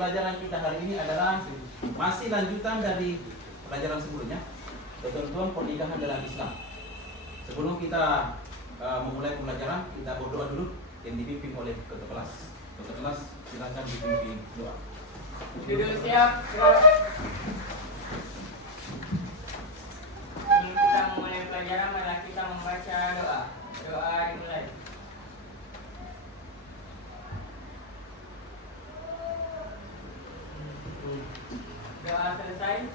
pembelajaran kita hari ini adalah masih lanjutan dari pelajaran sebelumnya, ketentuan pernikahan dalam Islam. Sebelum kita memulai pembelajaran, kita berdoa dulu yang dipimpin oleh ketua kelas. Ketua kelas silakan dipimpin doa. Duduk siap. Sebelum kita memulai pelajaran, mari kita membaca doa. Doa dimulai. Doa selesai,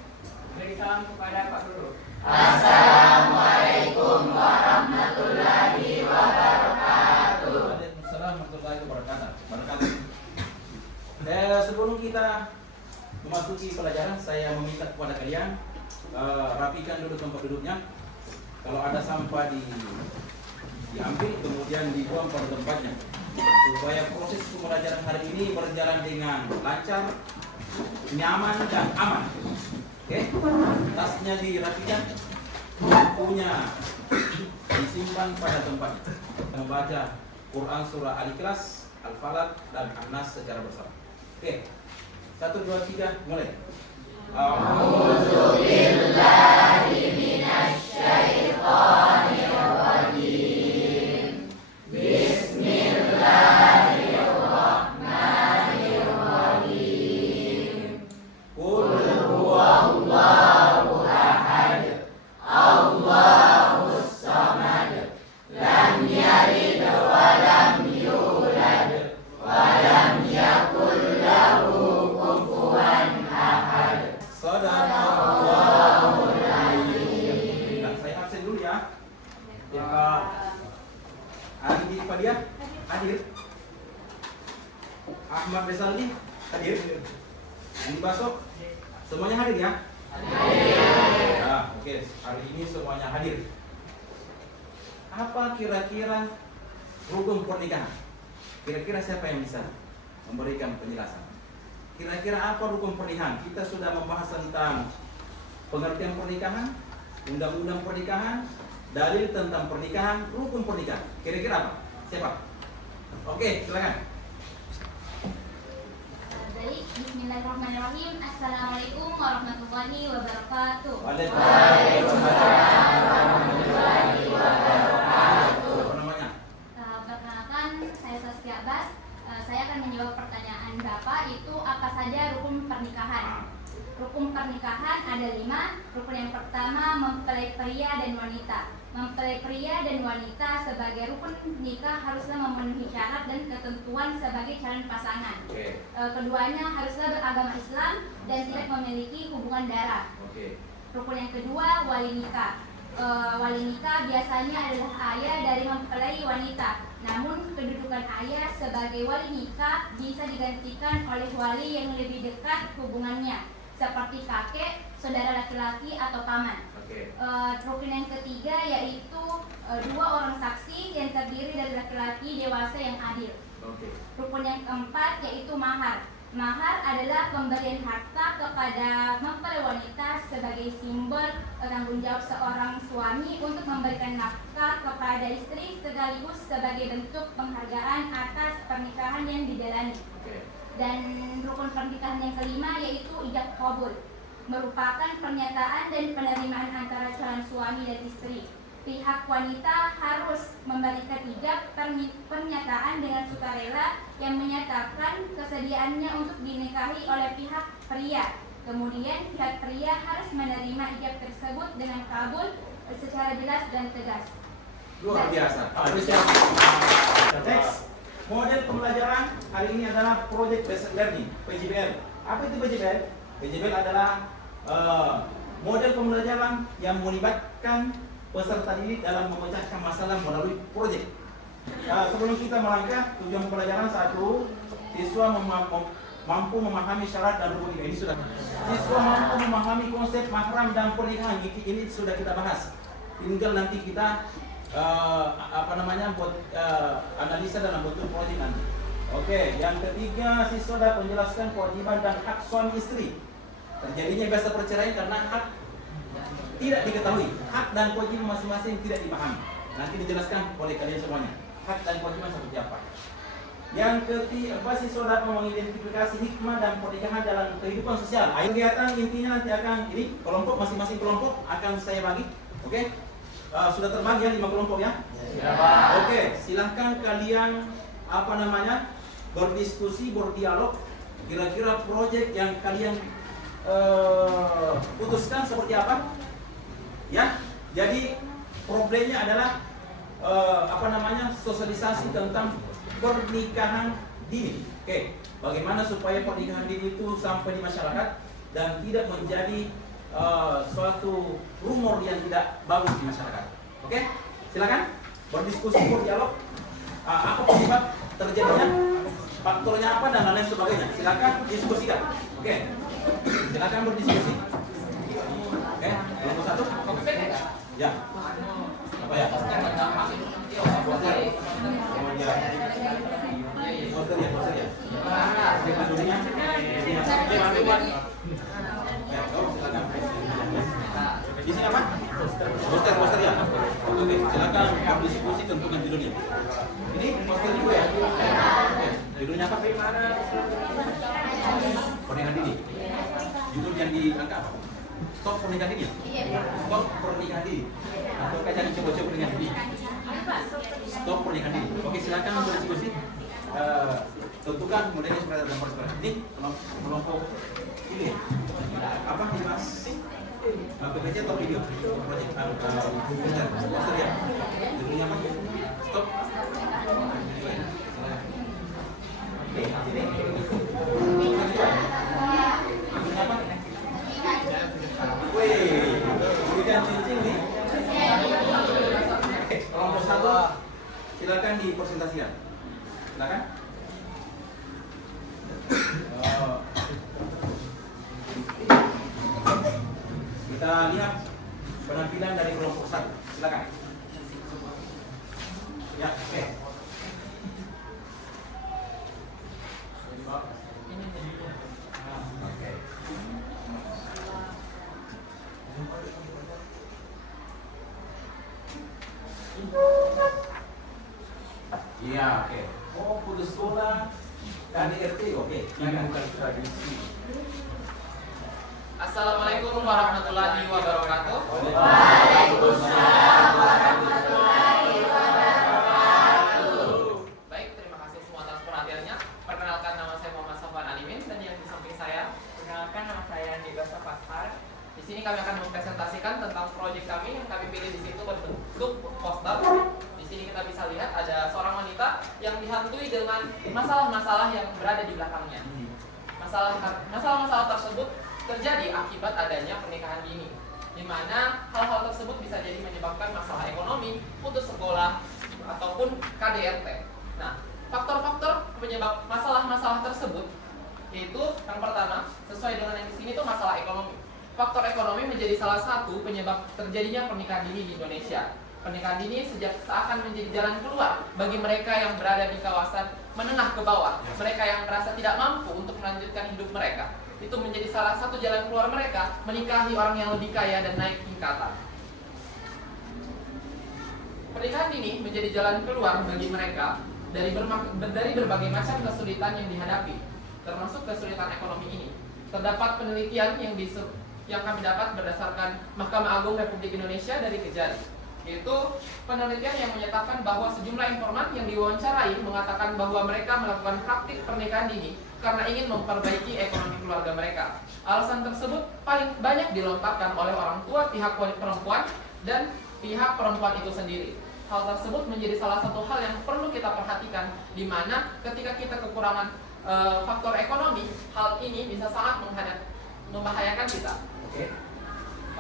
beri salam kepada Pak Guru. Assalamualaikum warahmatullahi wabarakatuh. Waalaikumsalam warahmatullahi wabarakatuh. Sebelum kita memasuki pelajaran, saya meminta kepada kalian rapikan dulu tempat duduknya. Kalau ada sampah diambil kemudian dibuang pada tempatnya, supaya proses pembelajaran hari ini berjalan dengan lancar, nyaman dan aman. Oke, tasnya dirapikan, bukunya disimpan pada tempatnya. Kita membaca Quran surah Al-Ikhlas, Al-Falaq dan An-Nas secara bersama. Oke, 1, 2, 3, mulai. A'udzu billahi minasyaitonir rajim. Bismillahirrahmanirrahim. Qul huwallahu ahad. Allahus samad. Lam yalid wa lam yulad wa lam yakul lahu kufuwan ahad. Sadaqallahul azim. Nah, saya absen dulu ya. Andi Fadiah hadir. Ahmad Besaldi hadir. Andi Baso semuanya hadir ya? Hadir. Nah, oke, hari ini semuanya hadir. Apa kira-kira rukun pernikahan? Kira-kira siapa yang bisa memberikan penjelasan? Kira-kira apa rukun pernikahan? Kita sudah membahas tentang pengertian pernikahan, undang-undang pernikahan, dalil tentang pernikahan, rukun pernikahan. Kira-kira apa? Siapa? Oke, silakan. Baik, bismillahirrahmanirrahim. Assalamualaikum warahmatullahi wabarakatuh. Waalaikumsalam warahmatullahi wabarakatuh. Apa namanya? Perkenalkan, saya Saskia Abbas. Saya akan menjawab pertanyaan Bapak, itu apa saja rukun pernikahan. Rukun pernikahan ada 5. Rukun yang pertama, mempelai pria dan wanita. Mempelai pria dan wanita sebagai rukun nikah haruslah memenuhi syarat dan ketentuan sebagai calon pasangan. Keduanya haruslah beragama Islam dan tidak memiliki hubungan darah. Rukun yang kedua, wali nikah. Wali nikah biasanya adalah ayah dari mempelai wanita. Namun kedudukan ayah sebagai wali nikah bisa digantikan oleh wali yang lebih dekat hubungannya, seperti kakek, saudara laki-laki atau paman. Rukun yang ketiga yaitu 2 orang saksi yang terdiri dari laki-laki dewasa yang adil. Rukun yang keempat yaitu mahar. Mahar adalah pemberian harta kepada mempelai wanita sebagai simbol tanggung jawab seorang suami untuk memberikan nafkah kepada istri sekaligus sebagai bentuk penghargaan atas pernikahan yang dijalani. Dan rukun pernikahan yang kelima yaitu ijab qabul, merupakan pernyataan dan penerimaan antara calon suami dan istri. Pihak wanita harus memberikan ijab pernyataan dengan sukarela yang menyatakan kesediaannya untuk dinikahi oleh pihak pria. Kemudian pihak pria harus menerima ijab tersebut dengan kabul secara jelas dan tegas. Luar biasa. Next, model pembelajaran hari ini adalah Project Based Learning (PJBL). Apa itu PJBL? PJBL adalah model pembelajaran yang melibatkan peserta didik dalam memecahkan masalah melalui proyek. Sebelum kita melangkah, tujuan pembelajaran 1, siswa mampu memahami syarat dan rukun nikah. Ini sudah. Siswa mampu memahami konsep mahram dan pernikahan. Ini sudah kita bahas. Tinggal nanti kita buat analisa dalam bentuk proyek nanti. Oke, yang ketiga, siswa dapat menjelaskan kewajiban dan hak suami istri. Terjadinya biasa perceraian karena hak tidak diketahui, hak dan kewajiban masing-masing tidak dipahami. Nanti dijelaskan oleh kalian semuanya, hak dan kewajiban seperti apa. Yang ketiga, siswa dapat mengidentifikasi hikmah dan pernikahan dalam kehidupan sosial. Kegiatan intinya nanti akan ini kelompok, masing-masing kelompok akan saya bagi. Oke? Sudah terbagi ya 5 kelompok ya? Oke, silahkan kalian berdiskusi, berdialog. Kira-kira proyek yang kalian putuskan seperti apa? Ya, jadi problemnya adalah sosialisasi tentang pernikahan dini. Oke, bagaimana supaya pernikahan dini itu sampai di masyarakat dan tidak menjadi suatu rumor yang tidak bagus di masyarakat. Oke, silakan berdiskusi, berdialog. Apa penyebab terjadinya, faktornya apa dan lain sebagainya. Silakan diskusikan. Oke, silakan berdiskusi. Oke, kelompok 1. Ya. Apa ya? Poster ya. Di sini apa? Poster ya. Oke, silakan berdiskusi tentukan judulnya. Ini poster juga ya. Oke, judulnya apa? Pernikahan dini. Judul yang diangkat apa? Stop pernikahan dini. Stop pernikahan dini. Atau kajian coba-coba pernikahan dini. Stop pernikahan dini. Oke, silakan berdiskusi. Tentukan modelnya seperti ada gambar seperti ini. Kelompok ini apa dibahas? PPT atau video? Proyek poster ya. Judulnya apa? Stop. Oke, sini. Apa? Wih, hujan cincin nih. Kelompok 1, silakan dipresentasikan. Silakan. Kita lihat penampilan dari kelompok 1. Silakan. Ya, oke. Iya, oke. Oh, putus sekolah KDRT, oke. Assalamualaikum warahmatullahi wabarakatuh. Waalaikumsalam warahmatullahi wabarakatuh. Baik, terima kasih semua atas perhatiannya. Perkenalkan, nama saya Muhammad Sofwan Alimin dan yang di samping saya. Perkenalkan, nama saya Nida Safar. Di sini kami akan mempresentasikan tentang proyek kami yang kami pilih di situ berbentuk poster. Di sini kita bisa lihat ada seorang wanita yang dihantui dengan masalah-masalah yang berada di belakangnya. Masalah-masalah tersebut terjadi akibat adanya pernikahan dini, di mana hal-hal tersebut bisa jadi menyebabkan masalah ekonomi, putus sekolah, ataupun KDRT. Nah, faktor-faktor penyebab masalah-masalah tersebut yaitu yang pertama, sesuai dengan yang di sini itu masalah ekonomi. Faktor ekonomi menjadi salah satu penyebab terjadinya pernikahan dini di Indonesia. Pernikahan dini seakan menjadi jalan keluar bagi mereka yang berada di kawasan menengah ke bawah, mereka yang merasa tidak mampu untuk melanjutkan hidup mereka. Itu menjadi salah satu jalan keluar mereka, menikahi orang yang lebih kaya dan naik tingkatan. Pernikahan dini menjadi jalan keluar bagi mereka dari berbagai macam kesulitan yang dihadapi, termasuk kesulitan ekonomi ini. Terdapat penelitian yang kami dapat berdasarkan Mahkamah Agung Republik Indonesia dari Kejari, yaitu penelitian yang menyatakan bahwa sejumlah informan yang diwawancarai mengatakan bahwa mereka melakukan praktik pernikahan dini karena ingin memperbaiki ekonomi keluarga mereka. Alasan tersebut paling banyak dilontarkan oleh orang tua pihak perempuan dan pihak perempuan itu sendiri. Hal tersebut menjadi salah satu hal yang perlu kita perhatikan, di mana ketika kita kekurangan faktor ekonomi, hal ini bisa sangat membahayakan kita.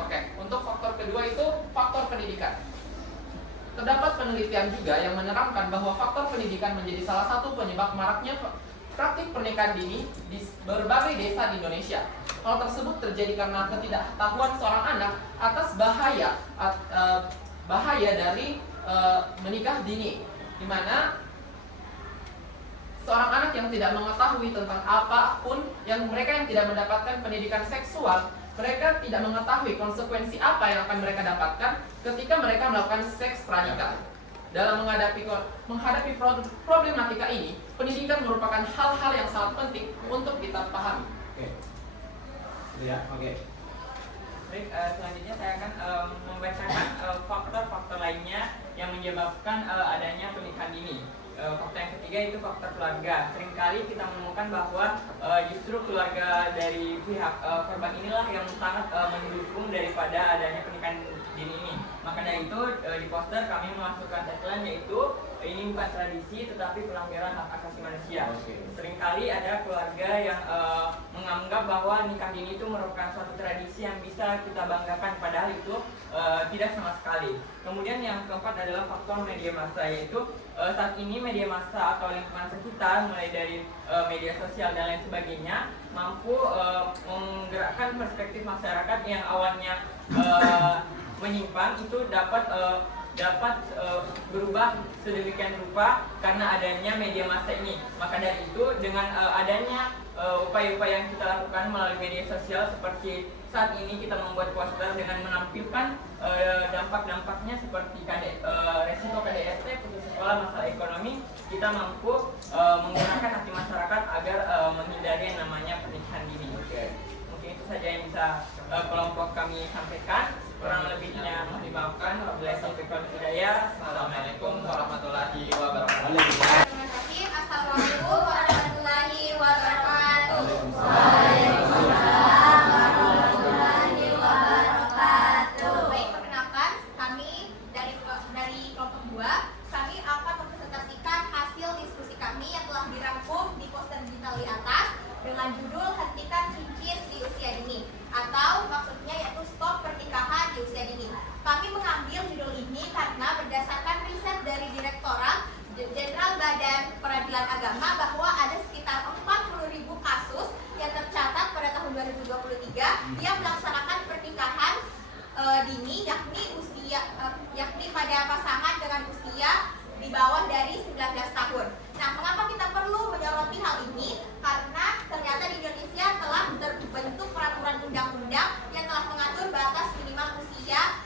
Oke, untuk faktor kedua itu faktor pendidikan. Terdapat penelitian juga yang menerangkan bahwa faktor pendidikan menjadi salah satu penyebab maraknya praktik pernikahan dini di berbagai desa di Indonesia. Hal tersebut terjadi karena ketidaktahuan seorang anak atas bahaya dari menikah dini, di mana seorang anak yang tidak mengetahui tentang apapun, mereka yang tidak mendapatkan pendidikan seksual, mereka tidak mengetahui konsekuensi apa yang akan mereka dapatkan ketika mereka melakukan seks pranikah. dalam menghadapi problematika ini, pendidikan merupakan hal-hal yang sangat penting untuk kita pahami. Oke. Ya, oke. Baik, selanjutnya saya akan membacakan faktor-faktor lainnya yang menyebabkan adanya pernikahan dini. Faktor yang ketiga itu faktor keluarga. Seringkali kita menemukan bahwa justru keluarga dari pihak korban inilah yang sangat mendukung daripada adanya pernikahan dini ini. Maka dari itu di poster kami memasukkan tagline yaitu ini bukan tradisi tetapi pelanggaran hak asasi manusia. Seringkali ada keluarga yang menganggap bahwa nikah dini itu merupakan suatu tradisi yang bisa kita banggakan, padahal itu tidak sama sekali. Kemudian yang keempat adalah faktor media massa, yaitu saat ini media massa atau lingkungan sekitar mulai dari media sosial dan lain sebagainya mampu menggerakkan perspektif masyarakat yang awalnya menyimpang itu dapat berubah sedemikian rupa karena adanya media massa ini. Maka dari itu dengan adanya upaya-upaya yang kita lakukan melalui media sosial seperti saat ini kita membuat poster dengan menampilkan dampak-dampaknya seperti resiko KDRT, putus sekolah, masalah ekonomi, kita mampu menggunakan hati masyarakat agar menghindari yang namanya pernikahan dini. Mungkin itu saja yang bisa kelompok kami sampaikan. Kurang lebihnya mohon dimaafkan. Wabillahi taufiq wal hidayah. Assalamualaikum warahmatullahi wabarakatuh. Assalamualaikum warahmatullahi wabarakatuh. Baik, perkenalkan kami dari kelompok 2. Kami akan mempresentasikan hasil diskusi kami yang telah dirangkum di poster digital di atas dengan judul Hentikan Cincin di Usia Dini, atau maksudnya yaitu Stop Pernikahan di Usia Dini. Kami mengambil judul ini karena berdasarkan riset dari Direktorat Jenderal Badan Peradilan Agama bahwa ada sekitar 40.000 kasus yang tercatat pada tahun 2023 yang melaksanakan pernikahan dini, yakni pada pasangan dengan usia di bawah dari 19 tahun. Nah, mengapa kita perlu menyoroti hal ini? Karena ternyata di Indonesia telah terbentuk peraturan undang-undang yang telah mengatur batas minimal usia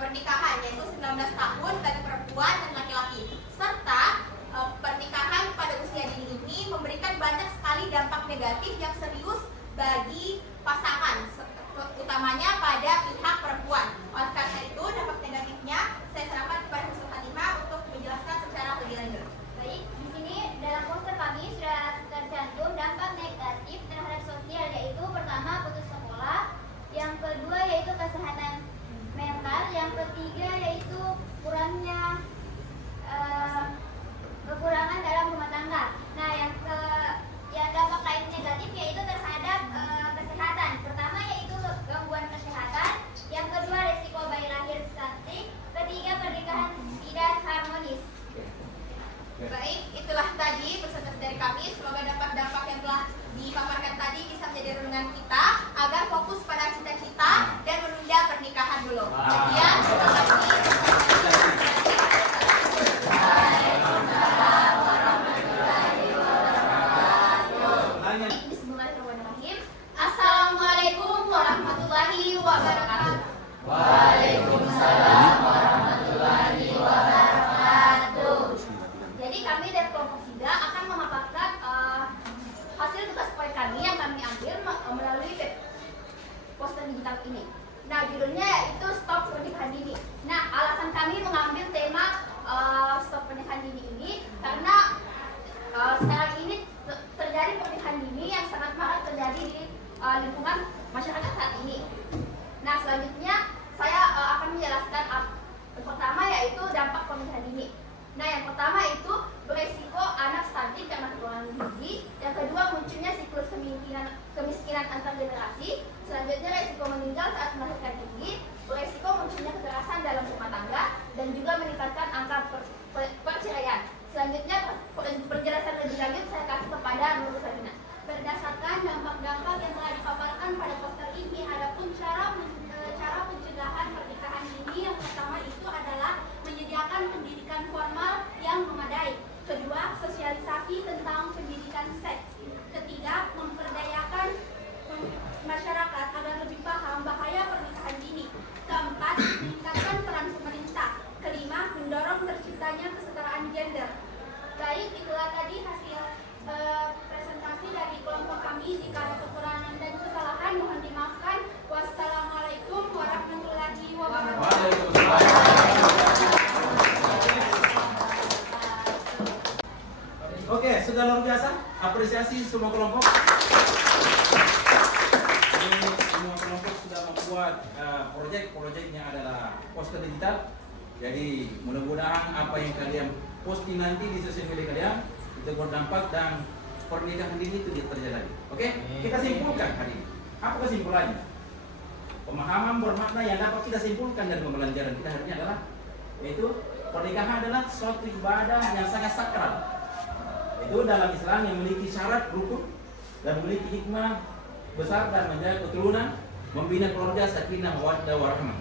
pernikahan, yaitu 19 tahun bagi perempuan dan laki-laki. Serta pernikahan pada usia dini ini memberikan banyak sekali dampak negatif yang serius bagi pasangan, utamanya pada pihak perempuan. Oleh karena itu, dampak negatifnya saya serahkan kepada Husnul Khatimah untuk menjelaskan secara lebih lanjut. Baik, di sini dalam poster kami sudah tercantum dampak negatif terhadap sosial, yaitu pertama putus sekolah, yang kedua yaitu kesehatan mental, yang ketiga yaitu kekurangan dalam rumah tangga. Nah, yang dampak lain negatif yaitu terhadap kesehatan. Pertama yaitu gangguan kesehatan, yang kedua risiko bayi lahir stunting, ketiga pernikahan tidak harmonis. Baik, itulah tadi presentasi dari kami. Semoga dampak-dampak yang telah dipaparkan tadi bisa menjadi renungan kita agar fokus pada cita-cita dan menunda pernikahan dulu. Sekian, terima kasih. Bismillahirrahmanirrahim. Assalamualaikum warahmatullahi wabarakatuh. Waalaikumsalam warahmatullahi wabarakatuh. Jadi kami dari kelompok 3 akan memaparkan hasil tugas poin kami yang kami ambil melalui poster digital ini. Nah, judulnya yaitu Stop Pernikahan Dini. Nah, alasan kami mengambil tema Stop Pernikahan Dini ini karena sekarang ini terjadi pernikahan dini yang sangat marak terjadi di lingkungan masyarakat saat ini. Nah, selanjutnya saya akan menjelaskan pertama yaitu dampak pernikahan dini. Nah, yang pertama itu beresiko anak stunting karena kekurangan gizi. Yang kedua, munculnya siklus kemiskinan antar generasi. Selanjutnya, resiko meninggal saat melahirkan dini. Beresiko munculnya kekerasan dalam rumah tangga dan juga meningkatkan angka perceraian. Selanjutnya, penjelasan lebih lanjut saya kasih kepada Nur Sabina. Berdasarkan dampak-dampak yang telah dipaparkan pada poster ini, adapun cara pencegahan pernikahan dini yang pertama itu adalah menyediakan pendidikan formal yang memadai. Kedua, sosialisasi tentang pendidikan seks. Ketiga, apresiasi semua kelompok. Ini semua kelompok sudah membuat proyek-proyeknya adalah poster digital. Jadi mudah-mudahan apa yang kalian posting nanti di sosial media kalian itu berdampak dan pernikahan dini itu terjadi. Oke? Kita simpulkan hari ini. Apa kesimpulannya? Pemahaman bermakna yang dapat kita simpulkan dari pembelajaran kita hari ini adalah yaitu pernikahan adalah suatu ibadah yang sangat sakral. Itu dalam Islam yang memiliki syarat rukun dan memiliki hikmah besar dan menjaga keturunan, membina keluarga sakinah mawaddah warahmah.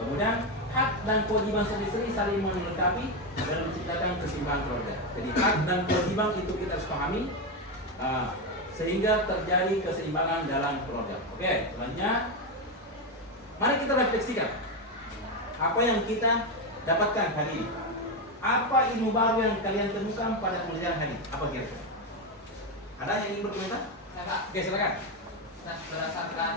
Kemudian hak dan kewajiban suami istri saling melengkapi dan menciptakan keseimbangan keluarga. Jadi hak dan kewajiban itu kita harus pahami sehingga terjadi keseimbangan dalam keluarga. Oke, selanjutnya mari kita refleksikan apa yang kita dapatkan hari ini. Apa ilmu baru yang kalian temukan pada pembelajaran hari ini? Apa kira-kira? Ada yang ingin berkomentar? Nah, Oke, silakan. Nah, berdasarkan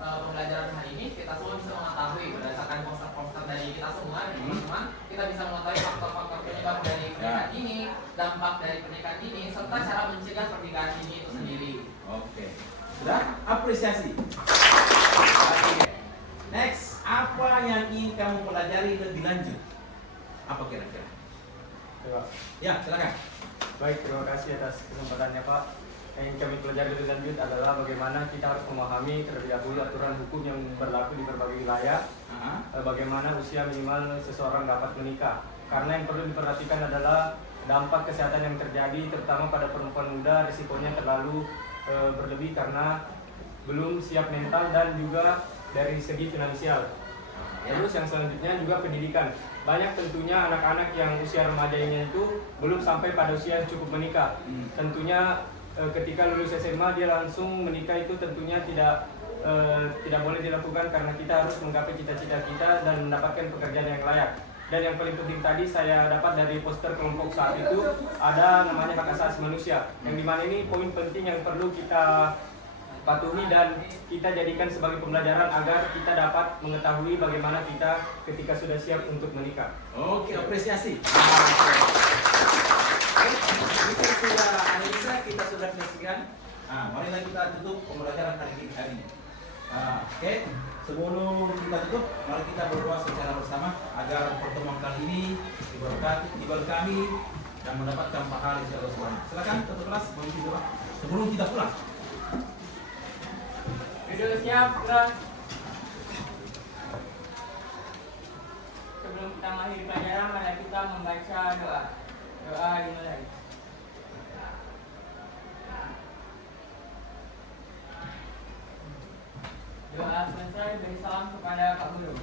pembelajaran hari ini, kita semua bisa mengetahui berdasarkan poster-poster dari kita semua, teman-teman, kita bisa mengetahui faktor-faktor penyebab dari pernikahan dini, dampak dari pernikahan dini, serta cara mencegah pernikahan dini itu sendiri. Oke. Sudah? Apresiasi. Oke. Next, apa yang ingin kamu pelajari lebih lanjut? Apa kira-kira? Ya, silakan. Baik, terima kasih atas kesempatannya Pak. Yang kami pelajari lebih lanjut adalah bagaimana kita harus memahami terlebih dahulu aturan hukum yang berlaku di berbagai wilayah. Bagaimana usia minimal seseorang dapat menikah. Karena yang perlu diperhatikan adalah dampak kesehatan yang terjadi terutama pada perempuan muda, risikonya terlalu berlebih karena belum siap mental dan juga dari segi finansial. Terus yang selanjutnya juga pendidikan. Banyak tentunya anak-anak yang usia remajanya itu belum sampai pada usia yang cukup menikah. Tentunya ketika lulus SMA dia langsung menikah itu tentunya tidak boleh dilakukan karena kita harus menggapai cita-cita kita dan mendapatkan pekerjaan yang layak. Dan yang paling penting tadi saya dapat dari poster kelompok saat itu ada namanya hak asasi manusia. Yang dimana ini poin penting yang perlu kita patuhi dan kita jadikan sebagai pembelajaran agar kita dapat mengetahui bagaimana kita ketika sudah siap untuk menikah. Oke, apresiasi. Kita sudah analisa, kita sudah refleksikan. Marilah kita tutup pembelajaran hari ini. Oke, sebelum kita tutup, mari kita berdoa secara bersama agar pertemuan kali ini diberkati dan mendapatkan pahala dari Allah Subhanahu. Silakan satu kelas memimpin doa sebelum kita pulang. Video siap, gerak. Sebelum kita mengakhiri pelajaran, mari kita membaca doa. Doa dimulai. Doa selesai, beri salam kepada Pak Guru.